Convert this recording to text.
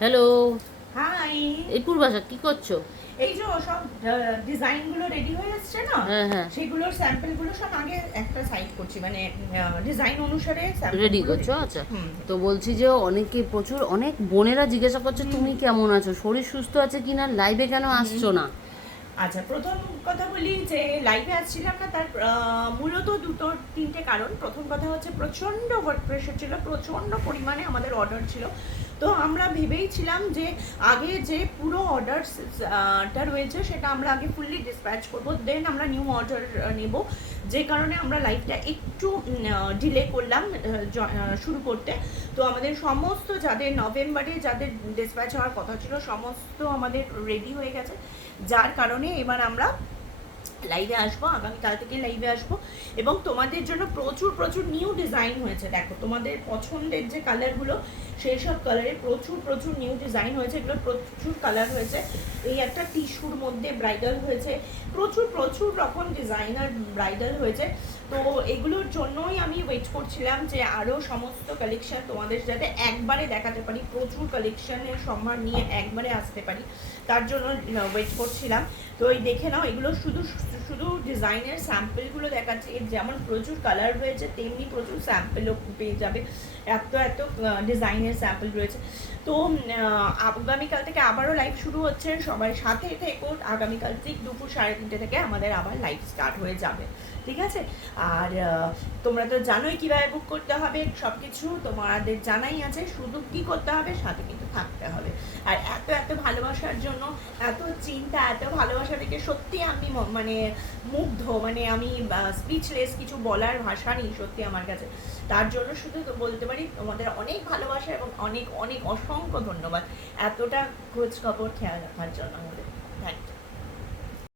Hello. High. এই পূর্বাশা কি করছো? এই যে সব ডিজাইন গুলো রেডি হয়ে এসছে না, হ্যাঁ হ্যাঁ, সেগুলোর স্যাম্পল গুলো সব আগে একটা সাইড করছি, মানে ডিজাইন অনুসারে স্যাম্পল রেডি গুলো করছো, রেডি করছি। আচ্ছা। হুম। তো বলছি যে অনেকে প্রচুর অনেক বোনেরা জিজ্ঞাসা করছে হুম, তুমি কেমন আছো, শরীর সুস্থ আছে কিনা, লাইভে কেন আসছো না? আচ্ছা, প্রথম কথা বলি যে লাইভে আসছিলাম না, তার মূলত দুটো তিনটে কারণ। প্রথম কথা হচ্ছে প্রচণ্ড ওয়ার্ক প্রেশার ছিল, প্রচণ্ড পরিমাণে আমাদের অর্ডার ছিল। তো আমরা ভেবেইছিলাম যে আগে যে পুরো অর্ডারটা রয়েছে সেটা আমরা আগে ফুললি ডিসপ্যাচ করবো, দেন আমরা নিউ অর্ডার নেব। যে কারণে আমরা লাইভটা একটু ডিলে করলাম শুরু করতে। তো আমাদের সমস্ত যাদের নভেম্বরে যাদের ডিসপ্যাচ হওয়ার কথা ছিল সমস্ত আমাদের রেডি হয়ে গেছে, যার কারণে এবার আমরা লাইভে আসবো, আগামীকাল থেকে লাইভে আসবো। এবং তোমাদের জন্য প্রচুর প্রচুর নিউ ডিজাইন হয়েছে। দেখো, তোমাদের পছন্দের যে কালারগুলো সেই সব কালারে প্রচুর প্রচুর নিউ ডিজাইন হয়েছে, এগুলো প্রচুর কালার হয়েছে। এই একটা টিস্যুর মধ্যে ব্রাইডাল হয়েছে, প্রচুর প্রচুর রকম ডিজাইনার ব্রাইডাল হয়েছে। তো এগুলোর জন্যই আমি ওয়েট করছিলাম যে আরও সমস্ত কালেকশন তোমাদের যাতে একবারে দেখাতে পারি, প্রচুর কালেকশনের সম্ভার নিয়ে একবারে আসতে পারি, তার জন্য ওয়েট করছিলাম। তো এই দেখে নাও, এগুলো শুধু শুধু ডিজাইনের স্যাম্পলগুলো দেখাচ্ছে। এর যেমন প্রচুর কালার রয়েছে তেমনি প্রচুর স্যাম্পলও পেয়ে যাবে, এত এত ডিজাইনের স্যাম্পল রয়েছে। তো আগামীকাল থেকে আবারও লাইভ শুরু হচ্ছে, সবাই সাথে থেকো। আগামীকাল ঠিক দুপুর 3:30 থেকে আমাদের আবার লাইভ স্টার্ট হয়ে যাবে, ঠিক আছে? আর তোমরা তো জানোই কীভাবে বুক করতে হবে, সব কিছু তোমাদের জানাই আছে। শুধু কি করতে হবে, সাথে কিন্তু থাকতে হবে। আর এত এত ভালোবাসার জন্য, এত চিন্তা, এত ভালোবাসা দেখে সত্যি আমি মানে মুগ্ধ, মানে আমি স্পিচলেস, কিছু বলার ভাষা নেই সত্যি আমার কাছে। তার জন্য শুধু তো বলতে পারি তোমাদের অনেক ভালোবাসা এবং অনেক অনেক অসংখ্য ধন্যবাদ এতটা খোঁজ খবর খেয়াল রাখার জন্য আমাদের। Thank you.